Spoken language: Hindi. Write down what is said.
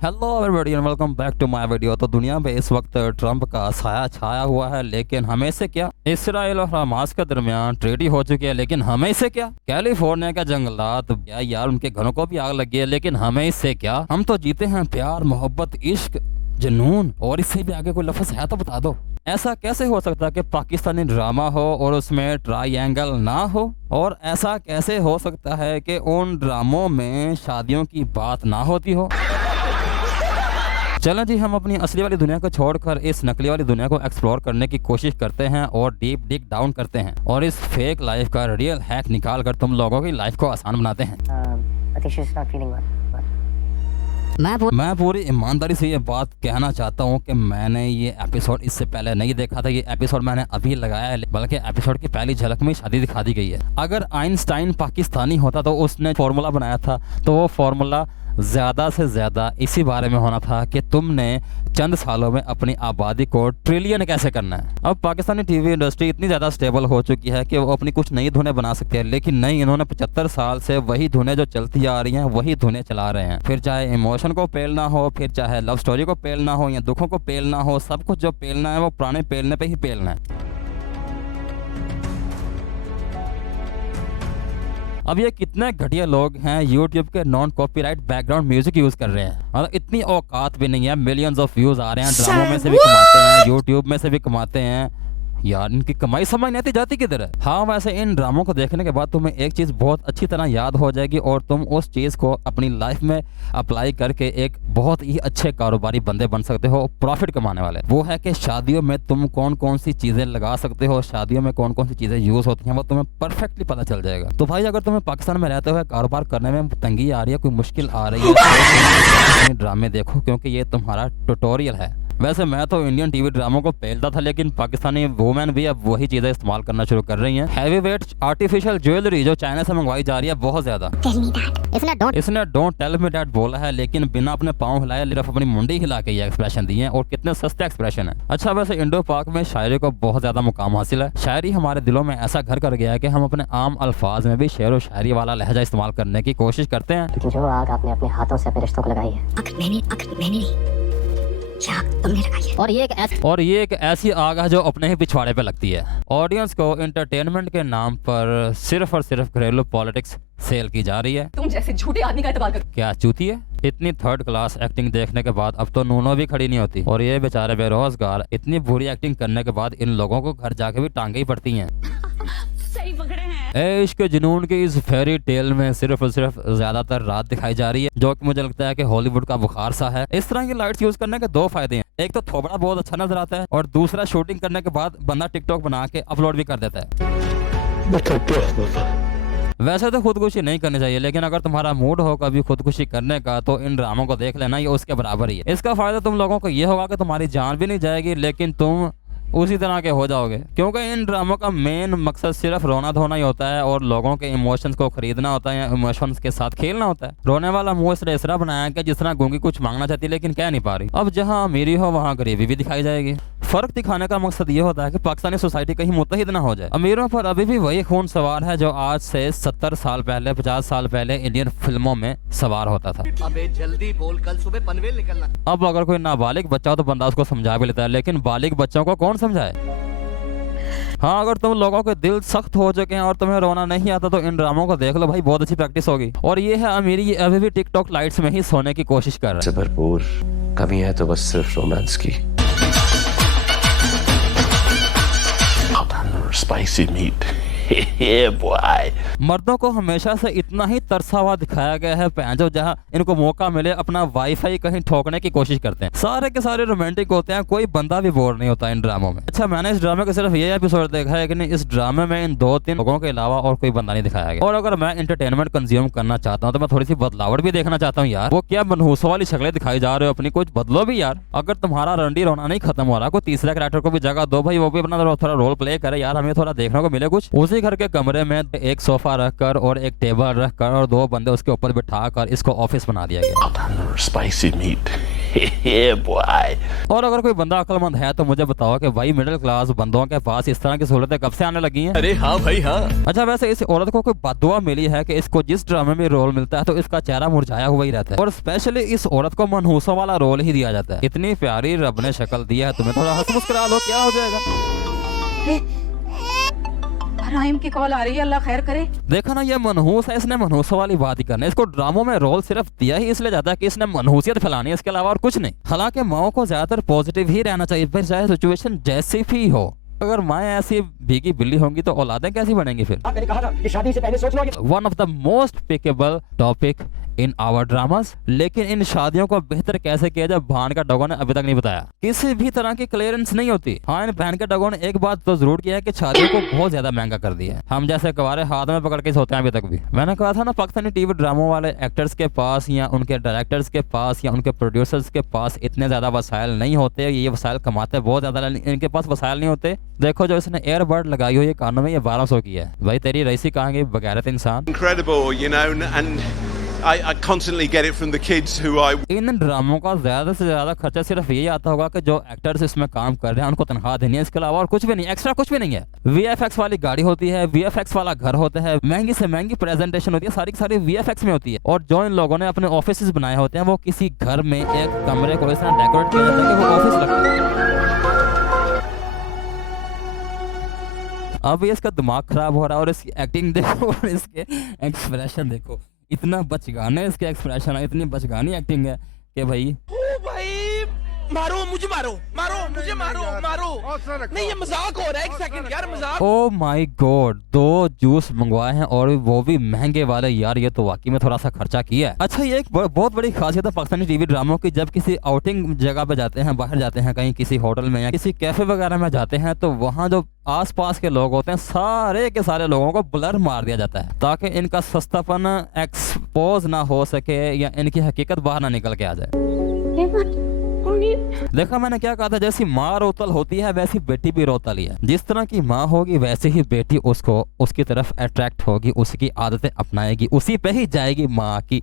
Hello everybody and welcome back to my video. तो दुनिया में इस वक्त ट्रंप का साया छाया हुआ है, लेकिन हमें से क्या। इसराइल और हमास के दरमियान ट्रेडी हो चुकी है, लेकिन हमें से क्या। कैलिफोर्निया के जंगलात क्या यार, उनके घरों को भी आग लगी है, लेकिन हमें इससे क्या। हम तो जीते हैं प्यार, मोहब्बत, इश्क, जुनून, और इससे भी आगे कोई लफ्ज है तो बता दो। ऐसा कैसे हो सकता है कि पाकिस्तानी ड्रामा हो और उसमें ट्रायंगल ना हो, और ऐसा कैसे हो सकता है कि उन ड्रामों में शादियों की बात ना होती हो। चलें जी, हम अपनी असली वाली दुनिया को छोड़कर इस नकली वाली दुनिया को एक्सप्लोर करने की कोशिश करते हैं और डीप डिग डाउन करते हैं और इस फेक लाइफ का रियल हैक निकाल कर तुम लोगों की लाइफ को आसान बनाते हैं। मैं पूरी ईमानदारी से ये बात कहना चाहता हूँ कि मैंने ये एपिसोड इससे पहले नहीं देखा था। ये एपिसोड मैंने अभी लगाया है, बल्कि एपिसोड की पहली झलक में शादी दिखा दी गई है। अगर आइंस्टाइन पाकिस्तानी होता तो उसने फॉर्मूला बनाया था, तो वो फॉर्मूला ज्यादा से ज्यादा इसी बारे में होना था कि तुमने चंद सालों में अपनी आबादी को ट्रिलियन कैसे करना है। अब पाकिस्तानी टीवी इंडस्ट्री इतनी ज्यादा स्टेबल हो चुकी है कि वो अपनी कुछ नई धुनें बना सकती है, लेकिन नहीं, इन्होंने 75 साल से वही धुनें जो चलती आ रही हैं वही धुनें चला रहे हैं। फिर चाहे इमोशन को पेलना हो, फिर चाहे लव स्टोरी को पेलना हो या दुखों को पेलना हो, सब कुछ जो पेलना है वो पुराने पेलने पे ही पेलना है। अब ये कितने घटिया लोग हैं YouTube के non copyright background music use कर रहे हैं। मतलब इतनी औकात भी नहीं है, मिलियंस ऑफ व्यूज आ रहे हैं, ड्रामों में से भी कमाते हैं, YouTube में से भी कमाते हैं। यार इनकी कमाई समझ नहीं आती जाती किधर है। हाँ, वैसे इन ड्रामों को देखने के बाद तुम्हें एक चीज बहुत अच्छी तरह याद हो जाएगी और तुम उस चीज को अपनी लाइफ में अप्लाई करके एक बहुत ही अच्छे कारोबारी बंदे बन सकते हो, प्रॉफिट कमाने वाले। वो है कि शादियों में तुम कौन कौन सी चीजें लगा सकते हो, शादियों में कौन कौन सी चीजें यूज होती हैं, वो तुम्हें परफेक्टली पता चल जाएगा। तो भाई, अगर तुम्हें पाकिस्तान में रहते हुए कारोबार करने में तंगी आ रही है, कोई मुश्किल आ रही है, तो ड्रामे देखो, क्योंकि ये तुम्हारा ट्यूटोरियल है। वैसे मैं तो इंडियन टीवी ड्रामों को पेलता था, लेकिन पाकिस्तानी वुमेन भी अब वही चीजें इस्तेमाल करना शुरू कर रही हैं। हैवी वेट आर्टिफिशियल ज्वेलरी जो चाइना से मंगवाई जा रही है बहुत ज्यादा। इसने डोंट टेल मी दैट बोला है, लेकिन बिना अपने पाँव हिलाए सिर्फ अपनी मुंडी हिला के ये एक्सप्रेशन दिए हैं, और कितने सस्ते एक्सप्रेशन है। अच्छा, वैसे इंडो पाक में शायरी को बहुत ज्यादा मुकाम हासिल है। शायरी हमारे दिलों में ऐसा घर कर गया है कि हम अपने आम अल्फाज में भी शेर और शायरी वाला लहजा इस्तेमाल करने की कोशिश करते हैं। जो आग आपने अपने हाथों से अपने रिश्तों को लगाई है, तुमने लगाई है। और ये एक ऐसी आग है जो अपने ही पिछवाड़े पे लगती है। ऑडियंस को एंटरटेनमेंट के नाम पर सिर्फ और सिर्फ घरेलू पॉलिटिक्स सेल की जा रही है। तुम जैसे झूठे आदमी का इस्तेमाल कर। क्या चूती है। इतनी थर्ड क्लास एक्टिंग देखने के बाद अब तो नूनो भी खड़ी नहीं होती, और ये बेचारे बेरोजगार इतनी बुरी एक्टिंग करने के बाद इन लोगों को घर जाके भी टांगे ही पड़ती हैं। सही पकड़े हैं। इश्क जुनून की इस फेरी टेल में सिर्फ और सिर्फ ज्यादातर रात दिखाई जा रही है, जो कि मुझे लगता है कि हॉलीवुड का बुखार सा है। इस तरह की लाइट्स यूज करने के दो फायदे हैं, एक तो थोबड़ा बहुत अच्छा नजर आता है, और दूसरा शूटिंग करने के बाद बंदा टिकटॉक बना के अपलोड भी कर देता है। वैसे तो खुदकुशी नहीं करनी चाहिए, लेकिन अगर तुम्हारा मूड हो कभी खुदकुशी करने का तो इन ड्रामों को देख लेना, ये उसके बराबर ही है। इसका फायदा तुम लोगों को ये होगा कि तुम्हारी जान भी नहीं जाएगी, लेकिन तुम उसी तरह के हो जाओगे, क्योंकि इन ड्रामों का मेन मकसद सिर्फ रोना धोना ही होता है और लोगों के इमोशंस को खरीदना होता है या इमोशंस के साथ खेलना होता है। रोने वाला मुंह इस तरह बनाया कि जिस तरह गूंगी कुछ मांगना चाहती है लेकिन कह नहीं पा रही। अब जहाँ अमीरी हो वहाँ गरीबी भी दिखाई जाएगी। फर्क दिखाने का मकसद ये होता है कि पाकिस्तानी सोसाइटी कहीं मुत्तहिद ना हो जाए। अमीरों पर अभी भी वही खून सवार है जो आज से 70 साल पहले, 50 साल पहले इंडियन फिल्मों में सवार होता था। अबे जल्दी बोल, कल सुबह पनवेल निकलना। अब अगर कोई नाबालिग बच्चा हो तो बंदा उसको समझा भी लेता है, लेकिन बालिग बच्चों को कौन समझाए। हाँ, अगर तुम लोगों के दिल सख्त हो चुके हैं और तुम्हें रोना नहीं आता तो इन ड्रामों को देख लो भाई, बहुत अच्छी प्रैक्टिस होगी। और ये है अमीरी, ये अभी भी टिकटॉक लाइट्स में ही सोने की कोशिश कर रहा है। भरपूर कमी है तो बस सिर्फ रोमांस की। Spicy meat. मर्दों को हमेशा से इतना ही तरसा हुआ दिखाया गया है, जो जहाँ इनको मौका मिले अपना वाईफाई कहीं ठोकने की कोशिश करते हैं। सारे के सारे रोमांटिक होते हैं, कोई बंदा भी बोर नहीं होता इन ड्रामों में। अच्छा, मैंने इस ड्रामे का सिर्फ ये एपिसोड देखा है कि नहीं, इस ड्रामे में इन 2-3 लोगों के अलावा और कोई बंदा नहीं दिखाया गया। और अगर मैं एंटरटेनमेंट कंज्यूम करना चाहता हूँ तो मैं थोड़ी सी बदलावट भी देखना चाहता हूँ। यार वो क्या मनहूसों वाली शक्लें दिखाई जा रहे हो अपनी, कुछ बदलो भी यार। अगर तुम्हारा रंडी रोना नहीं खत्म हो रहा, कोई तीसरा कैरेक्टर को भी जगह दो भाई, वो भी अपना थोड़ा रोल प्ले करे यार, हमें थोड़ा देखने को मिले कुछ। उसी घर के कमरे में एक सोफा रखकर और एक टेबल रखकर और 2 बंदे उसके ऊपर बिठाकर इसको ऑफिस बना दिया गया। Spicy meat. Yeah, boy. और अगर कोई बंदा अक्लमंद है तो मुझे बताओ कि भाई मिडिल क्लास बंदों के पास इस तरह की सहूलतें कब से आने लगी हैं? अरे हाँ भाई हाँ। अच्छा, वैसे इस औरत को कोई बददुआ मिली है कि इसको जिस ड्रामे में रोल मिलता है तो इसका चेहरा मुरझाया हुआ ही रहता है, और स्पेशली इस औरत को मनहूसों वाला रोल ही दिया जाता है। इतनी प्यारी रब ने शक्ल दी है तुम्हें, थोड़ा हंस मुस्कुरा लो, क्या हो जाएगा। राइम की कॉल आ रही है, अल्लाह खैर करे। देखा ना, ये मनहूस है, इसने मनहूसों वाली बात ही करना है। इसको ड्रामों में रोल सिर्फ दिया ही इसलिए जाता है कि इसने मनहूसियत फैलानी है, इसके अलावा और कुछ नहीं। हालांकि माओ को ज्यादातर पॉजिटिव ही रहना चाहिए, फिर चाहे सिचुएशन जैसी भी हो। अगर माएँ ऐसी भीगी बिल्ली होंगी तो औलादें कैसी बनेंगी फिर? मैंने कहा था कि शादी से पहले सोच लो। One of the most pickable topic in our dramas, लेकिन इन शादियों को बेहतर कैसे किया जाए भान का डॉगों ने अभी तक नहीं बताया। किसी भी तरह की क्लियरेंस नहीं होती। हाँ, इन बहन के डॉगों ने एक बात तो जरूर किया है कि शादियों को बहुत ज्यादा महंगा कर दिया है। हम जैसे कवारे हाथ में पकड़ के सोते हैं अभी तक भी। मैंने कहा था ना, पाकिस्तानी टीवी ड्रामों वाले एक्टर्स के पास या उनके डायरेक्टर्स के पास या उनके प्रोड्यूसर्स के पास इतने ज्यादा वसाइल नहीं होते। ये वसाइल कमाते बहुत ज्यादा, इनके पास वसाइल नहीं होते। देखो जो इसने एयरबड लगाई हुई है कानों में, ये 1200 की है। भाई तेरी रईसी कहाँ गई बगैरत इंसान। Incredible, you know, and I constantly get it from the kids who I इन ड्रामों का ज्यादा से ज्यादा खर्चा सिर्फ यही आता होगा कि जो एक्टर्स इसमें काम कर रहे हैं उनको तनख्वाह देनी है, इसके अलावा और कुछ भी नहीं, एक्स्ट्रा कुछ भी नहीं है। VFX वाली गाड़ी होती है, VFX वाला घर होता है, महंगी से महंगी प्रेजेंटेशन होती है, सारी की सारी VFX में होती है। और जो इन लोगों ने अपने ऑफिस बनाए होते हैं वो किसी घर में एक कमरे को इस तरह डेकोरेट किया जाता है कि वो ऑफिस लगता है। अब ये इसका दिमाग खराब हो रहा है और इसकी एक्टिंग देखो और इसके एक्सप्रेशन देखो, इतना बचगाने इसके एक्सप्रेशन है, इतनी बचगानी एक्टिंग है कि भाई मारो मुझे, मारो मारो मुझे, मारो मारो। नहीं ये मजाक हो रहा है, एक सेकंड यार, मजाक। ओ माय गॉड, 2 जूस मंगवाए हैं और वो भी महंगे वाले। यार ये तो वाकई में थोड़ा सा खर्चा किया है। अच्छा, ये एक बहुत बड़ी खासियत है पाकिस्तानी टीवी ड्रामों की। जब किसी आउटिंग जगह पे जाते हैं, बाहर जाते हैं, कहीं किसी होटल में या किसी कैफे वगैरह में जाते हैं, तो वहाँ जो आसपास के लोग होते हैं सारे के सारे लोगों को ब्लर मार दिया जाता है ताकि इनका सस्तापन एक्सपोज ना हो सके या इनकी हकीकत बाहर ना निकल के आ जाए। देखा मैंने क्या कहा था, जैसी माँ रोतल होती है वैसी बेटी भी रोतल ही है। जिस तरह की माँ होगी वैसे ही बेटी उसको उसकी तरफ अट्रैक्ट होगी, उसकी आदतें अपनाएगी, उसी पे ही जाएगी माँ की